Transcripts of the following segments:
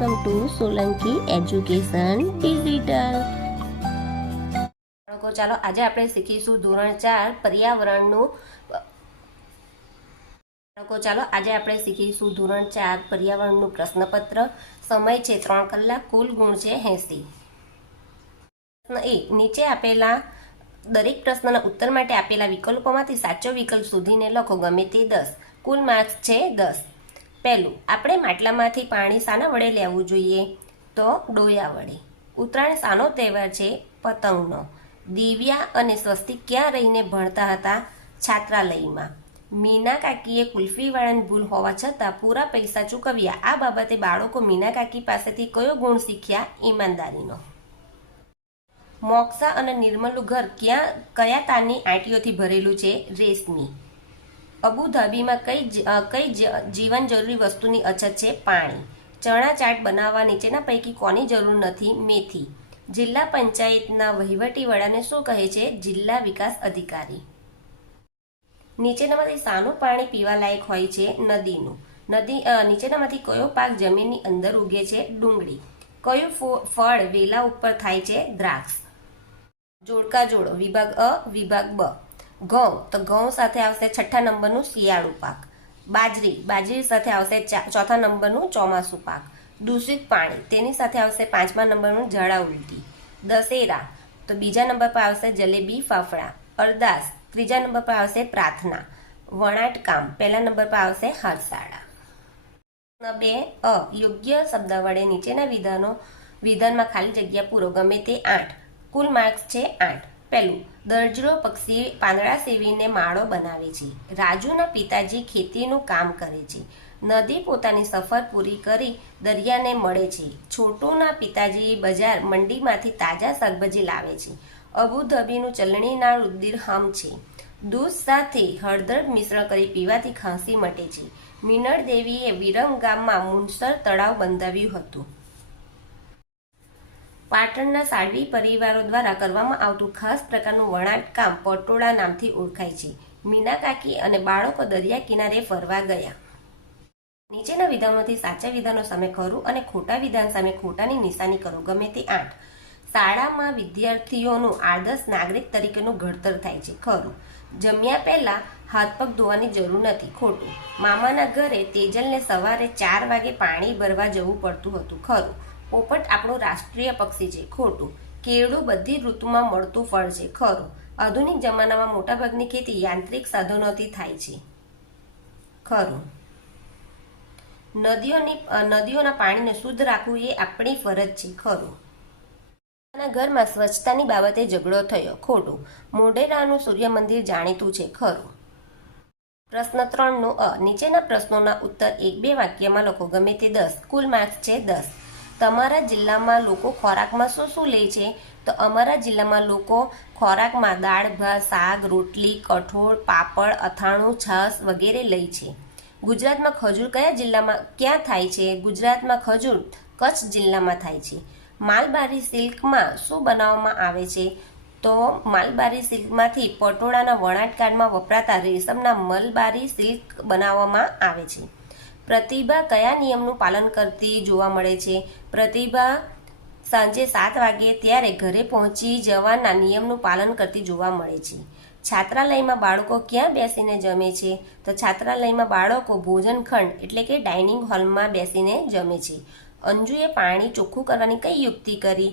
Welcome to Solanki education digital. ચાલો આજે આપણે શીખીશું ધોરણ 4 પર્યાવરણનું પ્રશ્નપત્ર. સમય છે 3 કલાક, કુલ ગુણ છે 80. પ્રશ્ન 1. નીચે આપેલા દરેક પ્રશ્નના ઉત્તર માટે આપેલા વિકલ્પોમાંથી સાચો વિકલ્પ શોધીને લખો, ગમે તે 10. કુલ માર્ક્સ છે 10. પહેલું, આપણે માટલામાંથી પાણી શાના વડે લેવું જોઈએ? તો ડોયા વડે. ઉત્તરાયણ શાનો તહેવાર છે? પતંગનો. દિવ્યા અને સ્વસ્તિક ક્યાં રહીને ભણતા હતા? છાત્રાલયમાં. મીના કાકીએ કુલ્ફીવાળાની ભૂલ હોવા છતાં પૂરા પૈસા ચૂકવ્યા. આ બાબતે બાળકો મીના કાકી પાસેથી કયો ગુણ શીખ્યા? ઈમાનદારીનો. મોક્ષા અને નિર્મલનું ઘર કયા તારની આંટીઓથી ભરેલું છે? રેશમી. અબુધાબીમાં કઈ જીવન જરૂરી વસ્તુની અછત છે? પાણી. ચણા ચાટ બનાવવા નીચેના પૈકી કોની જરૂર નથી? મેથી. જિલ્લા પંચાયતના વહીવટી વડાને શું કહે છે? જિલ્લા વિકાસ અધિકારી. નીચેનામાંથી શાનું પાણી પીવા લાયક હોય છે? નદીનું. નીચેનામાંથી કયો પાક જમીનની અંદર ઉગે છે? ડુંગળી. કયું ફળ વેલા ઉપર થાય છે? દ્રાક્ષ. જોડકા જોડો. વિભાગ અ, વિભાગ બ. ઘઉં, તો ઘઉં સાથે આવશે 6થા નંબરનું શિયાળુ પાક. બાજરી સાથે આવશે 4થા નંબરનું ચોમાસું પાક. દૂષિત પાણી, તેની સાથે આવશે 5મા નંબરનું ઝાડા ઉલટી. દશેરા, તો બીજા નંબર પર આવશે જલેબી ફાફડા. અરદાસ, ત્રીજા નંબર પર આવશે પ્રાર્થના. વણાટકામ, પહેલા નંબર પર આવશે હારશાળા. 2 અ, યોગ્ય શબ્દ વડે નીચેના વિધાનમાં ખાલી જગ્યા પૂરો, ગમે તે 8. કુલ માર્ક્સ છે 8. પહેલું, દરજડો પક્ષી પાંદડા સેવીને માળો બનાવે છે. રાજુના પિતાજી ખેતીનું કામ કરે છે. નદી પોતાની સફર પૂરી કરી દરિયાને મળે છે. છોટુના પિતાજી બજાર મંડીમાંથી તાજા શાકભાજી લાવે છે. અબુધાબીનું ચલણી નાણું દિરહમ છે. દૂધ સાથે હળદર મિશ્રણ કરી પીવાથી ખાંસી મટે છે. મિનળ દેવીએ વિરમ ગામમાં મુનસર તળાવ બંધાવ્યું હતું. પાટણના સાડવી પરિવારો દ્વારા કરવામાં આવતું ખાસ પ્રકારનું વણાટકામ પટોળા નામથી ઓળખાય છે. મીના કાકી અને બાળકો દરિયા કિનારે ફરવા ગયા. નીચેના વિધાનોથી સાચા વિધાનો સામે ખરું અને ખોટા વિધાન સામે ખોટાની નિશાની કરો, ગમે તે 8. શાળામાં વિદ્યાર્થીઓનું આદર્શ નાગરિક તરીકેનું ઘડતર થાય છે. ખરું. જમ્યા પહેલા હાથ પગ ધોવાની જરૂર નથી. ખોટું. મામાના ઘરે તેજલને સવારે 4 વાગે પાણી ભરવા જવું પડતું હતું. ખરું. પોપટ આપણું રાષ્ટ્રીય પક્ષી છે. ખોટું. કેળું બધી ઋતુમાં મળતું ફળ છે. ખરું. આધુનિક જમાનામાં મોટાભાગની ખેતી યાંત્રિક સાધનોથી થાય છે. ખરું. નદીઓના પાણીને શુદ્ધ રાખવું એ આપણી ફરજ છે. ખરું. ઘરમાં સ્વચ્છતાની બાબતે ઝઘડો થયો. ખોટું. મોઢેરાનું સૂર્ય મંદિર જાણીતું છે. ખરું. પ્રશ્ન 3 નો અ, નીચેના પ્રશ્નોના ઉત્તર 1-2 વાક્યમાં લખો, ગમે તે 10. કુલ માર્ક્સ છે 10. તમારા જિલ્લામાં લોકો ખોરાકમાં શું લે છે? તો અમારા જિલ્લામાં લોકો ખોરાકમાં દાળ ભાત શાક રોટલી કઠોળ પાપડ અથાણું છાશ વગેરે લે છે. ગુજરાતમાં ખજૂર ક્યાં થાય છે? ગુજરાતમાં ખજૂર કચ્છ જિલ્લામાં થાય છે. માલબારી સિલ્કમાં શું બનાવવામાં આવે છે? તો માલબારી સિલ્કમાંથી પટોળાના વણાટકામમાં વપરાતા રેશમના મલબારી સિલ્ક બનાવવામાં આવે છે. પ્રતિભા કયા નિયમનું પાલન કરતી જોવા મળે છે? પ્રતિભા સાંજે 7 વાગે ત્યારે ઘરે પહોંચી જવાના નિયમનું પાલન કરતી જોવા મળે છે. છાત્રાલયમાં બાળકો ક્યાં બેસીને જમે છે? તો છાત્રાલયમાં બાળકો ભોજનખંડ એટલે કે ડાઇનિંગ હોલમાં બેસીને જમે છે. અંજુએ પાણી ચોખ્ખું કરવાની કઈ યુક્તિ કરી?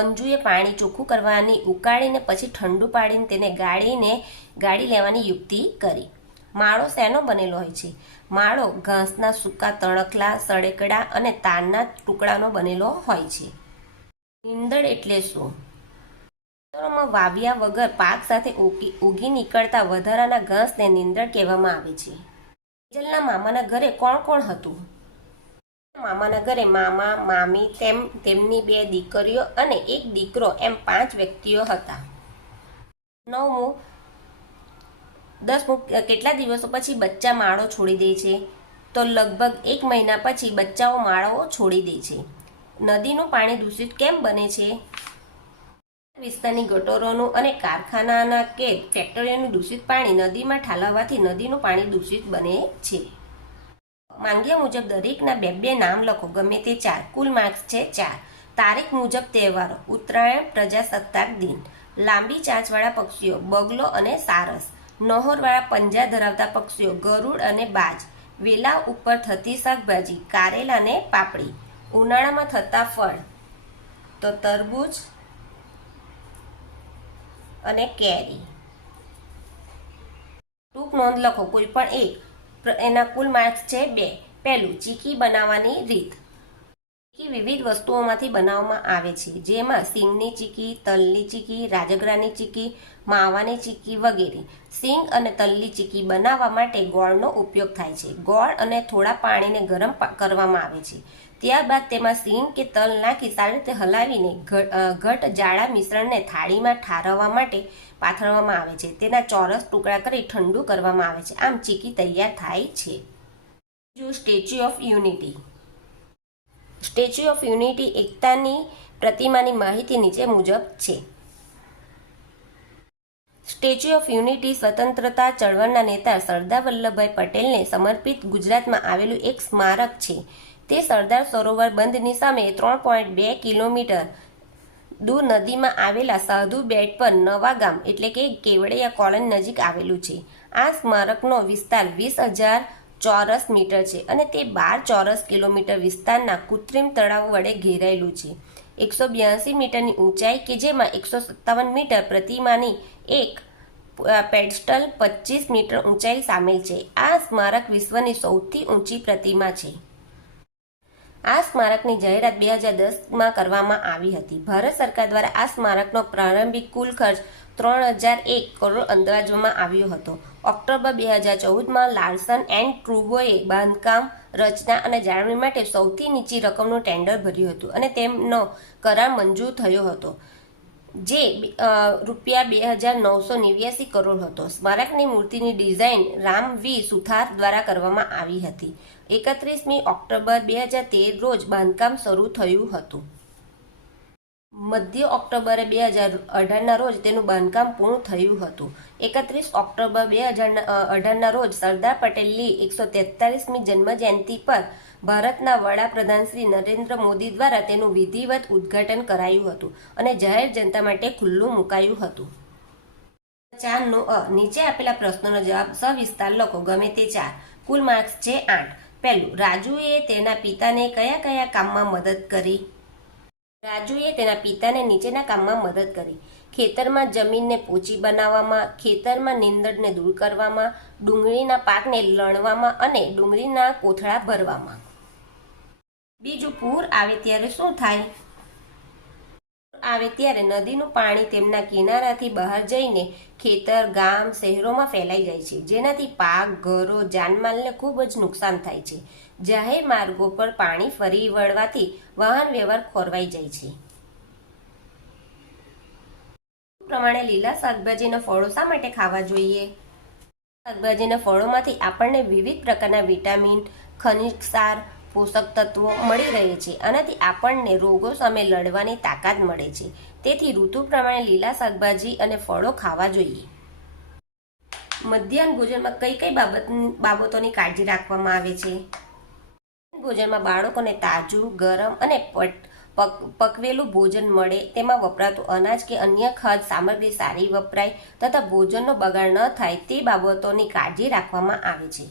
અંજુએ પાણી ચોખ્ખું કરવાની ઉકાળીને પછી ઠંડુ પાડીને તેને ગાળી લેવાની યુક્તિ કરી. માળો શેનો બનેલો હોય છે? માળો ઘાસના સૂકા તણખલા સળેકડા અને તારના ટુકડાનો બનેલો હોય છે. નીંદણ એટલે શું? ખેતરોમાં વાવ્યા વગર પાક સાથે ઉગી નીકળતા વધારાના ઘાસને નીંદણ કહેવામાં આવે છે. તેજલના મામાના ઘરે કોણ કોણ હતું? મામાના ઘરે મામા મામી તેમની 2 દીકરીઓ અને 1 દીકરો એમ 5 વ્યક્તિઓ હતા. 9મું, કેટલા દિવસો પછી બચ્ચા માળો છોડી દે છે? તો લગભગ 1 મહિના પછી બચ્ચાઓ માળો છોડી દે છે. નદીનું પાણી દૂષિત કેમ બને છે? વિસ્તારની ગટરોનું અને કારખાનાના કે ફેક્ટરીઓનું દૂષિત પાણી નદીમાં ઠાલવવાથી નદીનું પાણી દૂષિત બને છે. માંગ્યા મુજબ દરેકના બે નામ લખો, ગમે તે 4. કુલ માર્ક્સ છે 4. તારીખ મુજબ તહેવારો: ઉત્તરાયણ, પ્રજાસત્તાક દિન. લાંબી ચાંચવાળા પક્ષીઓ: બગલો અને સારસ. નહોરવાળા પંજા ધરાવતા પક્ષીઓ: ગરુડ અને બાજ. વેલા ઉપર થતી શાકભાજી: કારેલા અને પાપડી. ઉનાળામાં થતા ફળ તો તરબૂચ અને કેરી. ટૂંક નોંધ લખો, કોઈ પણ એક. એના કુલ માર્ક્સ છે 2. પહેલું, ચીકી બનાવવાની રીત. ચીકી વિવિધ વસ્તુઓમાંથી બનાવવામાં આવે છે, જેમાં સિંગની ચીકી, તલની ચીકી, રાજગરાની ચીકી, માવાની ચીકી વગેરે. સિંગ અને તલની ચીકી બનાવવા માટે ગોળનો ઉપયોગ થાય છે. ગોળ અને થોડા પાણીને ગરમ કરવામાં આવે છે. ત્યારબાદ તેમાં સિંગ કે તલ નાખી સારી રીતે હલાવીને ઘટ જાડા મિશ્રણને થાળીમાં ઠારવવા માટે પાથરવામાં આવે છે. તેના ચોરસ ટુકડા કરી ઠંડુ કરવામાં આવે છે. આમ ચીકી તૈયાર થાય છે. Statue of unity. Statue of unity એકતાની પ્રતિમાની માહિતી નીચે મુજબ છે. સ્ટેચ્યુ ઓફ યુનિટી સ્વતંત્રતા ચળવળના નેતા સરદાર વલ્લભભાઈ પટેલને સમર્પિત ગુજરાતમાં આવેલું એક સ્મારક છે. તે સરદાર સરોવર બંધની સામે 3.2 કિલોમીટર દૂર નદીમાં આવેલા સાધુ બેટ પર નવા ગામ એટલે કે કેવડિયા કોલોની નજીક આવેલું છે. આ સ્મારકનો વિસ્તાર 20,000 ચોરસ મીટર છે અને તે 12 ચોરસ કિલોમીટર વિસ્તારના કૃત્રિમ તળાવો વડે ઘેરાયેલું છે. 182 મીટરની ઊંચાઈ કે જેમાં 157 મીટર પ્રતિમાની એક પેડસ્ટલ 25 મીટર ઊંચાઈ સામેલ છે. આ સ્મારક વિશ્વની સૌથી ઊંચી પ્રતિમા છે. આ સ્મારકની જાહેરાત 2010માં કરવામાં આવી હતી. ભારત સરકાર દ્વારા આ સ્મારકનો પ્રારંભિક કુલ ખર્ચ 3,001 કરોડ અંદાજવામાં આવ્યો હતો. ઓક્ટોબર 2014માં લાર્સન એન્ડ ટ્રુબોએ બાંધકામ, રચના અને જાળવણી માટે સૌથી નીચી રકમનું ટેન્ડર ભર્યું હતું અને તેમનો કરાર મંજૂર થયો હતો, જે ₹2,989 કરોડ હતો. સ્મારકની મૂર્તિની ડિઝાઇન રામ વી સુથાર દ્વારા કરવામાં આવી હતી. 31મી ઓક્ટોબર 2013 રોજ બાંધકામ શરૂ થયું હતું. મધ્ય ઓક્ટોબરે 2018ના રોજ તેનું બાંધકામ પૂર્ણ થયું હતું. 31 ઓક્ટોબર 2018ના રોજ સરદાર પટેલની 143મી જન્મજયંતિ પર ભારતના વડાપ્રધાન શ્રી નરેન્દ્ર મોદી દ્વારા તેનું વિધિવત ઉદ્ઘાટન કરાયું હતું અને જાહેર જનતા માટે ખુલ્લું મુકાયું હતું. 4નો અ. નીચે આપેલા પ્રશ્નોનો જવાબ સવિસ્તાર લખો, ગમે તે 4. કુલ માર્ક્સ છે 8. પહેલું, રાજુએ તેના પિતાને કયા કયા કામમાં મદદ કરી? રાજુએ તેના પિતાને નીચેના કામમાં મદદ કરી: ખેતરમાં જમીનને પોચી બનાવવામાં, ખેતરમાં નીંદણને દૂર કરવામાં, ડુંગળીના પાકને લણવામાં અને ડુંગળીના કોથળા ભરવામાં. બીજું, પૂર આવે ત્યારે શું થાય? આવે ત્યારે નદીનું પાણી તેમના કિનારાથી બહાર જઈને ખેતર, ગામ, શહેરોમાં ફેલાઈ જાય છે, જેનાથી પાક, ઘરો, જાનમાલને ખૂબ જ નુકસાન થાય છે. જાહેર માર્ગો પર પાણી ફરી વળવાથી વાહન વ્યવહાર ખોરવાઈ જાય છે. પ્રમાણે લીલા શાકભાજીના ફળો શા માટે ખાવા જોઈએ? શાકભાજીના ફળોમાંથી આપણને વિવિધ પ્રકારના વિટામિન, ખનિજ ક્ષાર, પોષક તત્વો મળી રહે છે. આનાથી આપણને રોગો સામે લડવાની તાકાત મળે છે. તેથી ઋતુ પ્રમાણે લીલા શાકભાજી અને ફળો ખાવા જોઈએ. મધ્યાહન ભોજનમાં કઈ કઈ બાબતોની કાળજી રાખવામાં આવે છે? ભોજનમાં બાળકોને તાજું, ગરમ અને પકવેલું ભોજન મળે, તેમાં વપરાતું અનાજ કે અન્ય ખાદ્ય સામગ્રી સારી વપરાય તથા ભોજનનો બગાડ ન થાય તે બાબતોની કાળજી રાખવામાં આવે છે.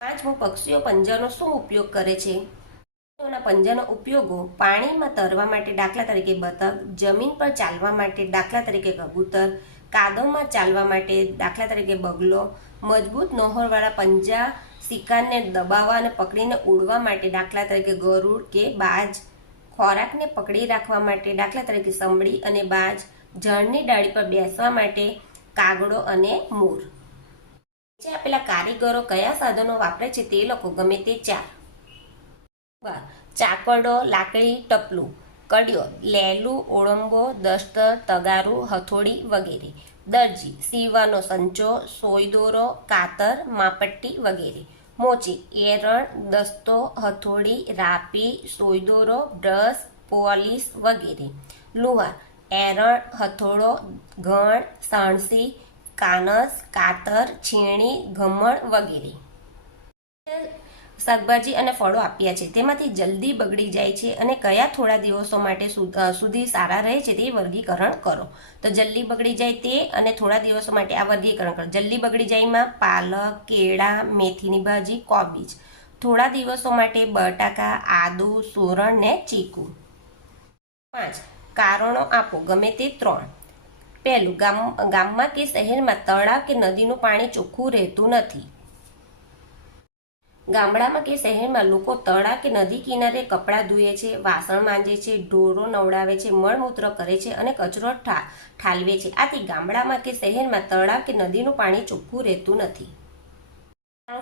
5મું, પક્ષીઓ પંજાનો શું ઉપયોગ કરે છે? પક્ષીઓના પંજાનો ઉપયોગો પાણીમાં તરવા માટે દાખલા તરીકે બતક, જમીન પર ચાલવા માટે દાખલા તરીકે કબૂતર, કાદવમાં ચાલવા માટે દાખલા તરીકે બગલો, મજબૂત નહોરવાળા પંજા શિકારને દબાવવા અને પકડીને ઉડવા માટે દાખલા તરીકે ગરુડ કે બાજ, ખોરાકને પકડી રાખવા માટે દાખલા તરીકે સંભળી અને બાજ, ઝાડની ડાળી પર બેસવા માટે કાગડો અને મોર. નીચે આપેલા કારીગરો કયા સાધનો વાપરે છે તે લખો, ગમે તે 4. ચાકડો, લાકડી, ટપલું. કડિયો, લેલું, ઓળંબો, દસ્તર, તગારું, હથોડી વગેરે. દરજી, સીવવાનો સંચો, સોયદોરો, કાતર, માપટ્ટી વગેરે. મોચી, એરણ, દસ્તો, હથોડી, રાપી, સોયદોરો, બ્રશ, પોલીસ વગેરે. લુહાર, એરણ, હથોડો, ઘણ, સાણસી, કાનસ, કાતર, છીણી, ઘમણ વગેરે. શાકભાજી અને ફળો આપ્યા છે તેમાંથી જલ્દી બગડી જાય છે અને કયા થોડા દિવસો માટે સુધી સારા રહે છે તે વર્ગીકરણ કરો. તો જલ્દી બગડી જાય તે અને થોડા દિવસો માટે આ વર્ગીકરણ કરો. જલ્દી બગડી જાયમાં પાલક, કેળા, મેથીની ભાજી, કોબીજ. થોડા દિવસો માટે બટાકા, આદુ, સોરણ ને ચીકુ. 5. કારણો આપો, ગમે તે 3. પહેલું, ગામમાં કે શહેરમાં તળાવ કે નદીનું પાણી ચોખ્ખું રહેતું નથી. ગામડામાં કે શહેરમાં લોકો તળાવ કે નદી કિનારે કપડાં ધુએ છે, વાસણ માંજે છે, ઢોરો નવડાવે છે, મળમૂત્ર કરે છે અને કચરો ઠાલવે છે. આથી ગામડામાં કે શહેરમાં તળાવ કે નદીનું પાણી ચોખ્ખું રહેતું નથી.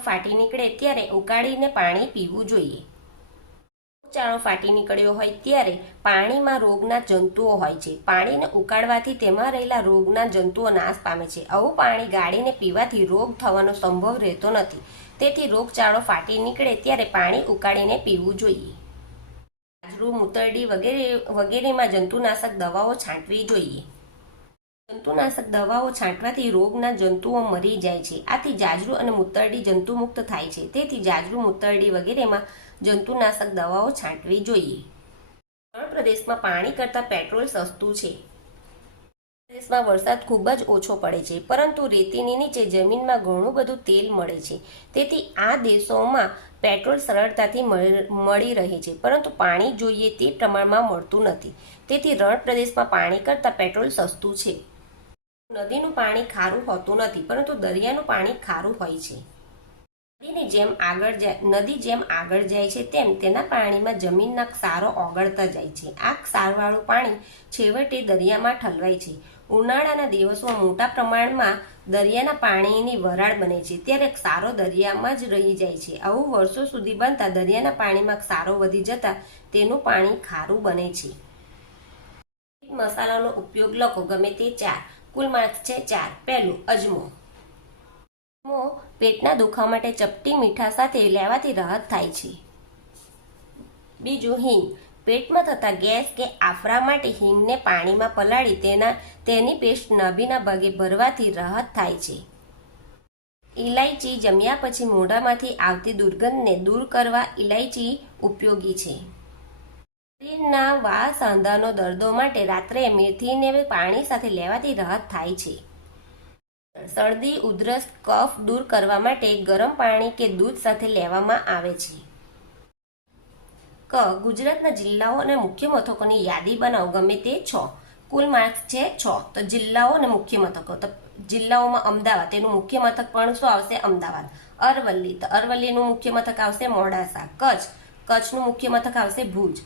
ફાટી નીકળે ત્યારે ઉકાળીને પાણી પીવું જોઈએ. રોગચાળો ફાટી નીકળ્યો હોય ત્યારે પાણીમાં રોગના જંતુઓ હોય છે. પાણીને ઉકાળવાથી તેમાં રહેલા રોગના જંતુઓ નાશ પામે છે. આવું પાણી ગાળીને પીવાથી રોગ થવાનો સંભવ રહેતો નથી. તેથી રોગચાળો ફાટી નીકળે ત્યારે પાણી ઉકાળીને પીવું જોઈએ. જાજરૂ, મૂતરડી વગેરેમાં જંતુનાશક દવાઓ છાંટવી જોઈએ. જંતુનાશક દવાઓ છાંટવાથી રોગના જંતુઓ મરી જાય છે. આથી જાજરૂ અને મૂતરડી જંતુમુક્ત થાય છે. તેથી જાજરૂ, મૂતરડી વગેરેમાં જંતુનાશક દવાઓ છાંટવી જોઈએ. રણ પ્રદેશમાં પાણી કરતાં પેટ્રોલ સસ્તું છે. પ્રદેશમાં વરસાદ ખૂબ જ ઓછો પડે છે, પરંતુ રેતીની નીચે જમીનમાં ઘણું બધું તેલ મળે છે. તેથી આ દેશોમાં પેટ્રોલ સરળતાથી મળી રહે છે, પરંતુ પાણી જોઈએ તે પ્રમાણમાં મળતું નથી. તેથી રણ પ્રદેશમાં પાણી કરતાં પેટ્રોલ સસ્તું છે. નદીનું પાણી ખારું હોતું નથી, પરંતુ દરિયાનું પાણી ખારું હોય છે. નદી જેમ આગળ જાય છે તેમ તેના પાણીમાં જમીનના ક્ષારો ઓગળતા જાય છે. આ ક્ષારવાળું પાણી છેવટે દરિયામાં ઠલવાય છે. ઉનાળાના દિવસોમાં મોટા પ્રમાણમાં દરિયાના પાણીની વરાળ બને છે, ત્યારે ક્ષારો દરિયામાં જ રહી જાય છે. આવું વર્ષો સુધી બનતા દરિયાના પાણીમાં ક્ષારો વધી જતા તેનું પાણી ખારું બને છે. મસાલાનો ઉપયોગ લખો, ગમે તે 4. કુલ માર્ક્સ છે 4. પહેલું, અજમો. પેટના દુખાવા માટે ચપટી મીઠા સાથે લેવાથી રાહત થાય છે. બીજું, હિંગ. પેટમાં થતા ગેસ કે આફરા માટે હિંગને પાણીમાં પલાળી તેની પેસ્ટ નાભીના ભાગે ભરવાથી રાહત થાય છે. ઇલાયચી. જમ્યા પછી મોઢામાંથી આવતી દુર્ગંધને દૂર કરવા ઇલાયચી ઉપયોગી છે. શરીરના વાળ સાંધાનો દર્દો માટે રાત્રે મેથીને પાણી સાથે લેવાથી રાહત થાય છે. શરદી, ઉધરસ, કફ દૂર કરવા માટે ગરમ પાણી કે દૂધ સાથે લેવામાં આવે છે. ગુજરાતના જિલ્લાઓ અને મુખ્ય મથકોની યાદી બનાવો, ગમે તે 6. કુલ માર્ક્સ છે 6. તો જિલ્લાઓ અને મુખ્ય મથકો, તો જિલ્લાઓમાં અમદાવાદ, તેનું મુખ્ય મથક પણ શું આવશે? અમદાવાદ. અરવલ્લી, તો અરવલ્લીનું મુખ્ય મથક આવશે મોડાસા. કચ્છનું મુખ્ય મથક આવશે ભુજ.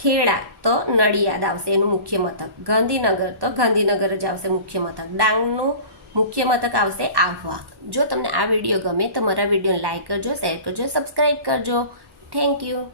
ખેડા, તો નડિયાદ આવશે એનું મુખ્ય મથક. ગાંધીનગર, તો ગાંધીનગર જ આવશે મુખ્ય મથક. ડાંગનું મુખ્ય મથક આવશે આહવા. જો તમને આ વિડીયો ગમે તો મારા વિડીયોને લાઈક કરજો, શેર કરજો, સબસ્ક્રાઈબ કરજો. Thank you.